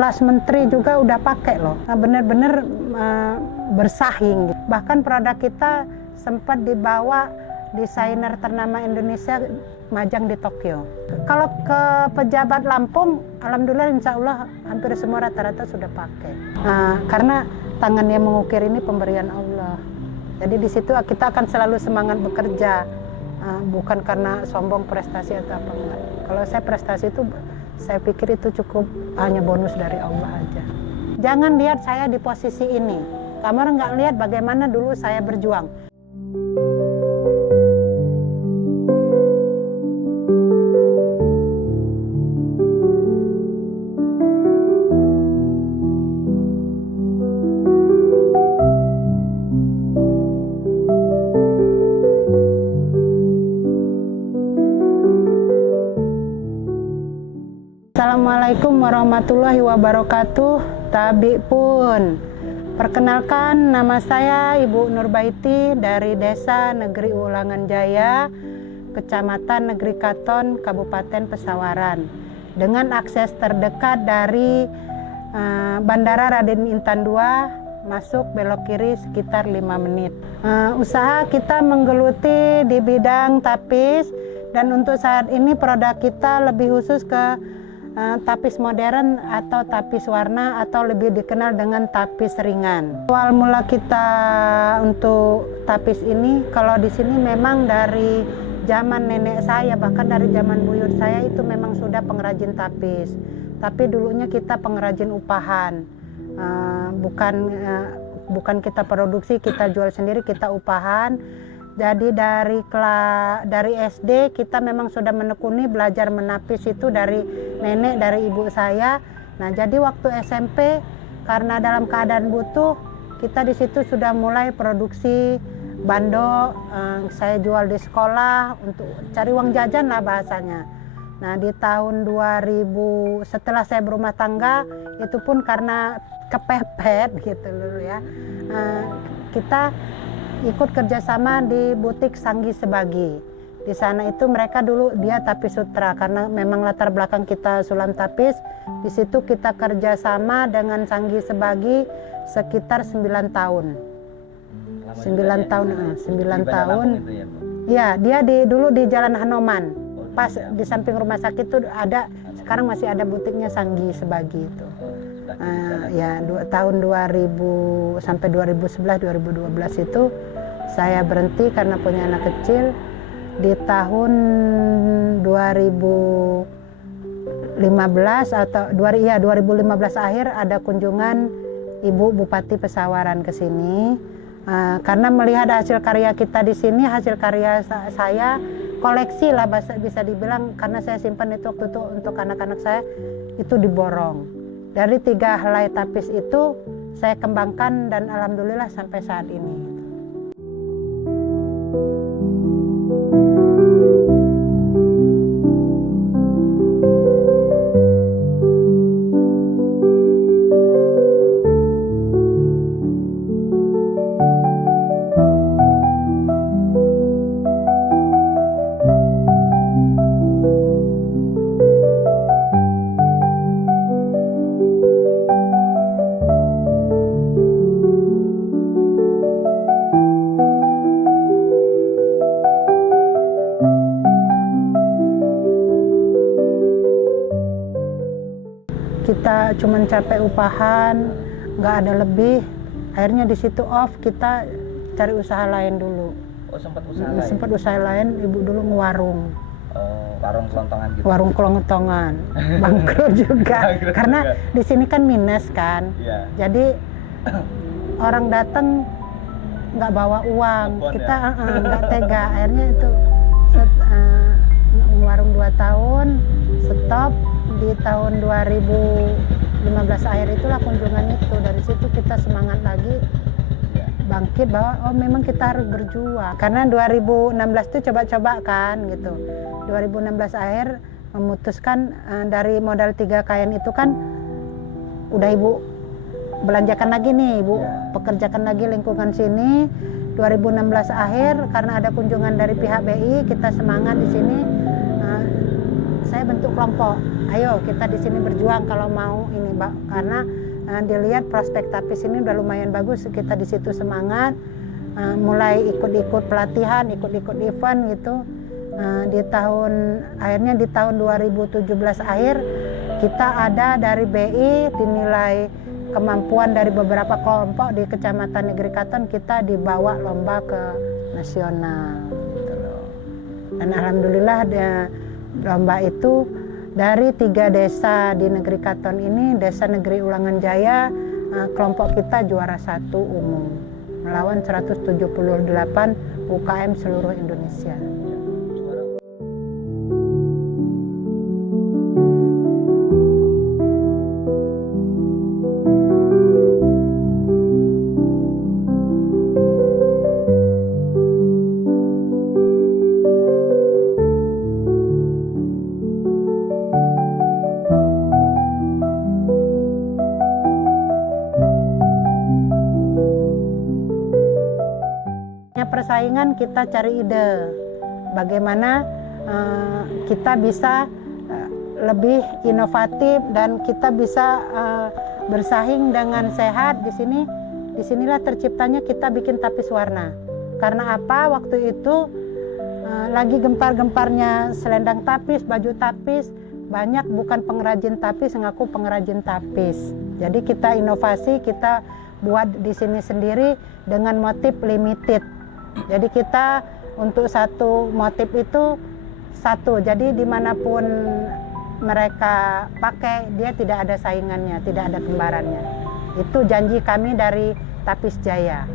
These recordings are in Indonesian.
Kelas menteri juga udah pakai loh, bener-bener bersaing. Bahkan produk kita sempat dibawa desainer ternama Indonesia majang di Tokyo. Kalau ke pejabat Lampung, alhamdulillah insya Allah hampir semua rata-rata sudah pakai. Karena tangan yang mengukir ini pemberian Allah. Jadi di situ kita akan selalu semangat bekerja, bukan karena sombong prestasi atau apa enggak. Kalau saya prestasi itu, saya pikir itu cukup hanya bonus dari Allah aja. Jangan lihat saya di posisi ini. Kamu nggak lihat bagaimana dulu saya berjuang. Assalamualaikum warahmatullahi wabarakatuh. Tabi pun. Perkenalkan, nama saya Ibu Nurbaiti dari Desa Negeri Ulangan Jaya, Kecamatan Negeri Katon, Kabupaten Pesawaran. Dengan akses terdekat dari Bandara Raden Intan II, masuk belok kiri sekitar 5 menit. Usaha kita menggeluti di bidang tapis, dan untuk saat ini produk kita lebih khusus ke tapis modern atau tapis warna atau lebih dikenal dengan tapis ringan. Awal mula kita untuk tapis ini, kalau di sini memang dari zaman nenek saya, bahkan dari zaman buyut saya itu memang sudah pengrajin tapis. Tapi dulunya kita pengrajin upahan, bukan kita produksi, kita jual sendiri, kita upahan. Jadi dari SD kita memang sudah menekuni belajar menapis itu dari nenek, dari ibu saya. Nah, jadi waktu SMP karena dalam keadaan butuh, kita di situ sudah mulai produksi bando. Saya jual di sekolah untuk cari uang jajan lah bahasanya. Nah, di tahun 2000 setelah saya berumah tangga, itu pun karena kepepet gitu loh ya. Kita ikut kerjasama di butik Sanggi Sebagi. Di sana itu mereka dulu dia tapis sutra, karena memang latar belakang kita sulam tapis. Di situ kita kerjasama dengan Sanggi Sebagi sekitar 9 tahun. 9 tahun, 9 tahun. Ya, dia dulu di Jalan Hanoman. Pas di samping rumah sakit itu ada, sekarang masih ada butiknya Sanggi Sebagi itu. Tahun 2000 sampai 2011-2012 itu saya berhenti karena punya anak kecil. Di tahun 2015 akhir ada kunjungan Ibu Bupati Pesawaran ke sini. Karena melihat hasil karya kita di sini, hasil karya saya koleksi lah bisa dibilang, karena saya simpan itu waktu itu untuk anak-anak saya, itu diborong. Dari 3 helai tapis itu saya kembangkan dan alhamdulillah sampai saat ini. Kita cuma capek upahan, nggak ada lebih. Akhirnya di situ off, kita cari usaha lain dulu. Oh, sempat usaha lain? Sempat usaha lain, ibu dulu ngewarung. Warung kelontongan gitu? Warung kelontongan, bangkrut juga. Karena di sini kan minus kan. Yeah. Jadi orang datang nggak bawa uang, kita nggak tega. Akhirnya itu warung 2 tahun, stop. Di tahun 2015 akhir itulah kunjungan itu. Dari situ kita semangat lagi, bangkit bahwa memang kita harus berjuang. Karena 2016 itu coba-coba kan gitu. 2016 akhir memutuskan dari modal 3 kain itu kan udah ibu belanjakan lagi nih, ibu pekerjakan lagi lingkungan sini. 2016 akhir karena ada kunjungan dari pihak BI, kita semangat di sini. saya bentuk kelompok. Ayo kita di sini berjuang kalau mau ini, Mbak. Karena dilihat prospek tapis ini udah lumayan bagus, kita di situ semangat. Mulai ikut-ikut pelatihan, ikut-ikut event gitu. Akhirnya di tahun 2017 akhir kita ada dari BI dinilai kemampuan dari beberapa kelompok di Kecamatan Negeri Katon, kita dibawa lomba ke nasional gitu loh. Dan alhamdulillah lomba itu dari 3 desa di Negeri Katon ini, Desa Negeri Ulangan Jaya, kelompok kita juara 1 umum melawan 178 UKM seluruh Indonesia. Persaingan kita cari ide bagaimana kita bisa lebih inovatif dan kita bisa bersaing dengan sehat. Disinilah terciptanya kita bikin tapis warna. Karena apa? Waktu itu lagi gempar-gemparnya selendang tapis, baju tapis, banyak bukan pengrajin tapis ngaku pengrajin tapis. Jadi kita inovasi, kita buat di sini sendiri dengan motif limited. Jadi kita untuk satu motif itu satu, jadi dimanapun mereka pakai dia tidak ada saingannya, tidak ada kembarannya. Itu janji kami dari Tapis Jaya.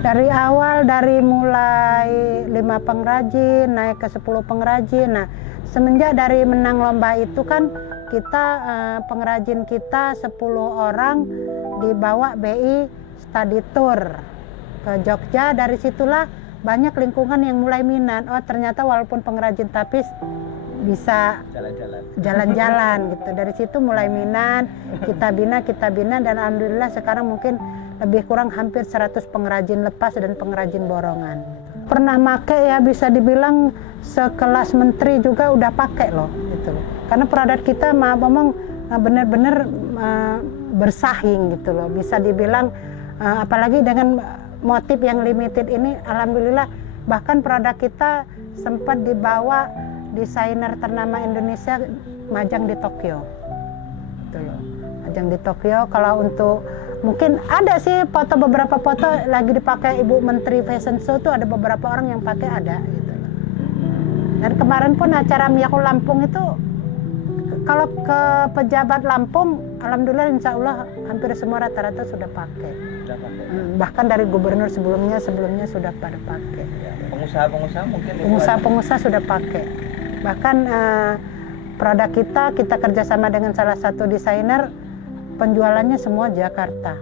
Dari awal, dari mulai 5 pengrajin naik ke 10 pengrajin. Nah, semenjak dari menang lomba itu kan kita pengrajin kita 10 orang dibawa BI study tour ke Jogja. Dari situlah banyak lingkungan yang mulai minat. Oh, ternyata walaupun pengrajin tapis bisa jalan-jalan gitu. Dari situ mulai minat, kita bina dan alhamdulillah sekarang mungkin lebih kurang hampir 100 pengrajin lepas dan pengrajin borongan. Pernah make ya, bisa dibilang sekelas menteri juga udah pakai loh gitu. Karena produk kita ngomong benar-benar bersaing gitu loh. Bisa dibilang apalagi dengan motif yang limited ini, alhamdulillah bahkan produk kita sempat dibawa desainer ternama Indonesia majang di Tokyo. Gitu loh. Majang di Tokyo. Kalau untuk mungkin ada sih beberapa foto lagi dipakai Ibu Menteri Fashion Show tuh, ada beberapa orang yang pakai, ada gitu loh. Dan kemarin pun acara Miyako Lampung itu kalau ke pejabat Lampung, alhamdulillah insya Allah hampir semua rata-rata sudah pakai. Bahkan dari gubernur sebelumnya sudah pada pakai. Pengusaha-pengusaha mungkin. Pengusaha sudah pakai. Bahkan produk kita kerjasama dengan salah satu desainer, penjualannya semua Jakarta.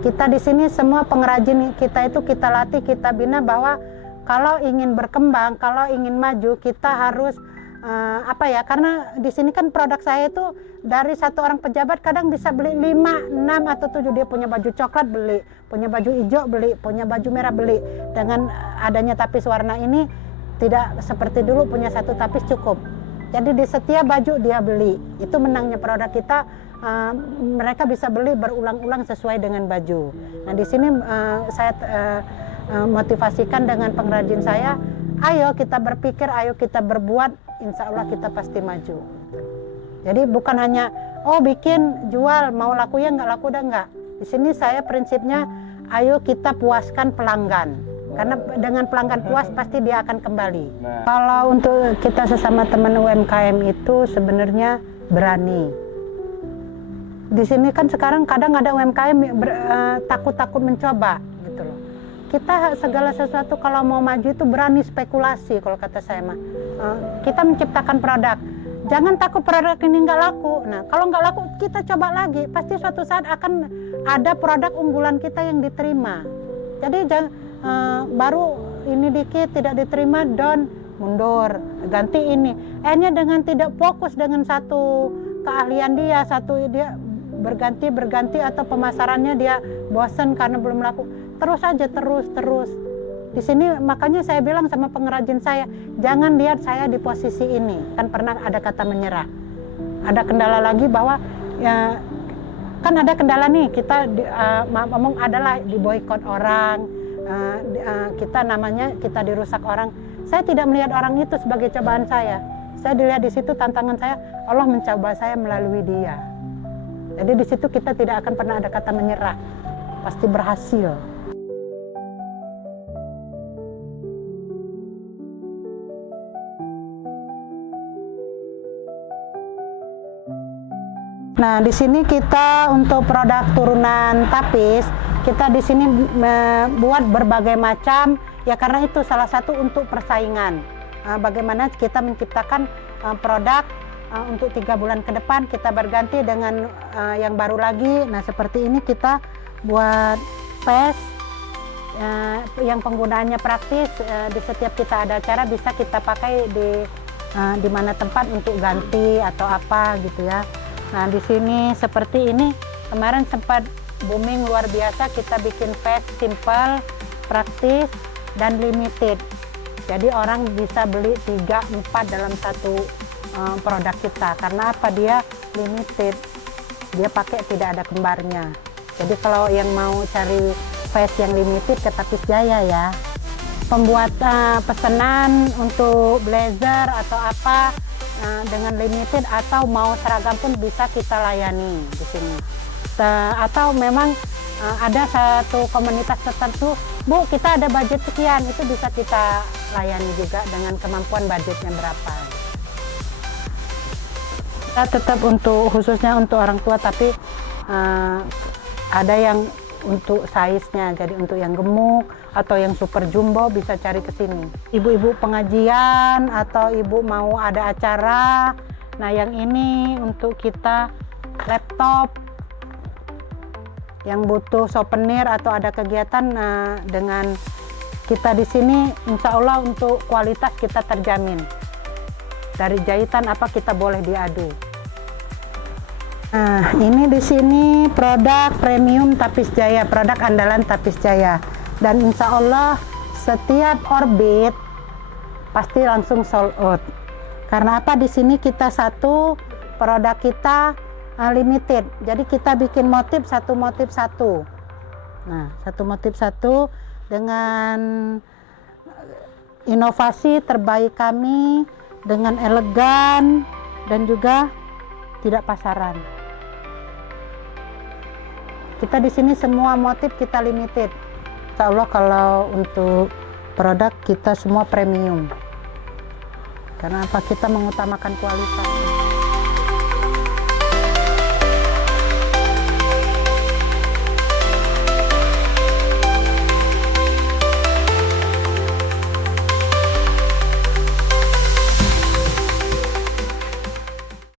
Kita di sini semua pengrajin kita itu kita latih, kita bina bahwa kalau ingin berkembang, kalau ingin maju, kita harus karena di sini kan produk saya itu dari satu orang pejabat kadang bisa beli 5, 6 atau 7. Dia punya baju coklat beli, punya baju hijau beli, punya baju merah beli. Dengan adanya tapis warna ini tidak seperti dulu punya satu tapis cukup. Jadi di setiap baju dia beli. Itu menangnya produk kita. Mereka bisa beli berulang-ulang sesuai dengan baju. Nah di sini saya motivasikan dengan pengrajin saya, ayo kita berpikir, ayo kita berbuat, insya Allah kita pasti maju. Jadi bukan hanya bikin, jual, mau laku ya nggak laku udah nggak. Di sini saya prinsipnya, ayo kita puaskan pelanggan. Karena dengan pelanggan puas pasti dia akan kembali. Kalau untuk kita sesama teman UMKM itu sebenarnya berani. Di sini kan sekarang kadang ada UMKM takut-takut mencoba gitu loh. kita segala sesuatu kalau mau maju itu berani spekulasi kalau kata saya mah. Kita menciptakan produk, jangan takut produk ini nggak laku. Nah kalau nggak laku kita coba lagi, pasti suatu saat akan ada produk unggulan kita yang diterima. Jadi baru ini dikit tidak diterima, down, mundur, ganti ini. Akhirnya dengan tidak fokus dengan satu keahlian dia, berganti atau pemasarannya dia bosan karena belum laku. Terus aja terus. Di sini makanya saya bilang sama pengrajin saya, jangan lihat saya di posisi ini. Kan pernah ada kata menyerah. Ada kendala lagi bahwa ya kan ada kendala nih, kita ngomong adalah diboikot orang, kita namanya kita dirusak orang. Saya tidak melihat orang itu sebagai cobaan saya. Saya dilihat di situ tantangan saya, Allah mencoba saya melalui dia. Jadi di situ kita tidak akan pernah ada kata menyerah, pasti berhasil. Nah, di sini kita untuk produk turunan tapis, kita di sini buat berbagai macam, ya karena itu salah satu untuk persaingan. Bagaimana kita menciptakan produk untuk 3 bulan ke depan, kita berganti dengan yang baru lagi. Nah, seperti ini kita buat vest yang penggunaannya praktis, di setiap kita ada acara bisa kita pakai di mana tempat untuk ganti atau apa gitu ya. Nah, di sini seperti ini kemarin sempat booming luar biasa, kita bikin vest simple, praktis dan limited. Jadi orang bisa beli 3-4 dalam satu produk kita. Karena apa? Dia limited. Dia pakai tidak ada kembarnya. Jadi kalau yang mau cari vest yang limited ke Tapis Jaya ya. Pembuat pesanan untuk blazer atau apa dengan limited atau mau seragam pun bisa kita layani di sini. Atau memang ada satu komunitas tertentu, Bu, kita ada budget sekian, itu bisa kita layani juga dengan kemampuan budgetnya berapa. Kita tetap untuk khususnya untuk orang tua, tapi ada yang untuk size-nya, jadi untuk yang gemuk atau yang super jumbo bisa cari ke sini. Ibu-ibu pengajian atau ibu mau ada acara, nah yang ini untuk kita laptop yang butuh souvenir atau ada kegiatan, dengan kita di sini insya Allah untuk kualitas kita terjamin. Dari jahitan apa kita boleh diadu. Nah, ini di sini produk premium Tapis Jaya, produk andalan Tapis Jaya. Dan insya Allah setiap orbit pasti langsung sold out. Karena apa? Di sini kita satu produk kita limited. Jadi kita bikin motif satu. Nah, satu motif satu dengan inovasi terbaik kami, dengan elegan dan juga tidak pasaran. Kita di sini semua motif kita limited. Insya Allah kalau untuk produk kita semua premium. Karena apa? Kita mengutamakan kualitas.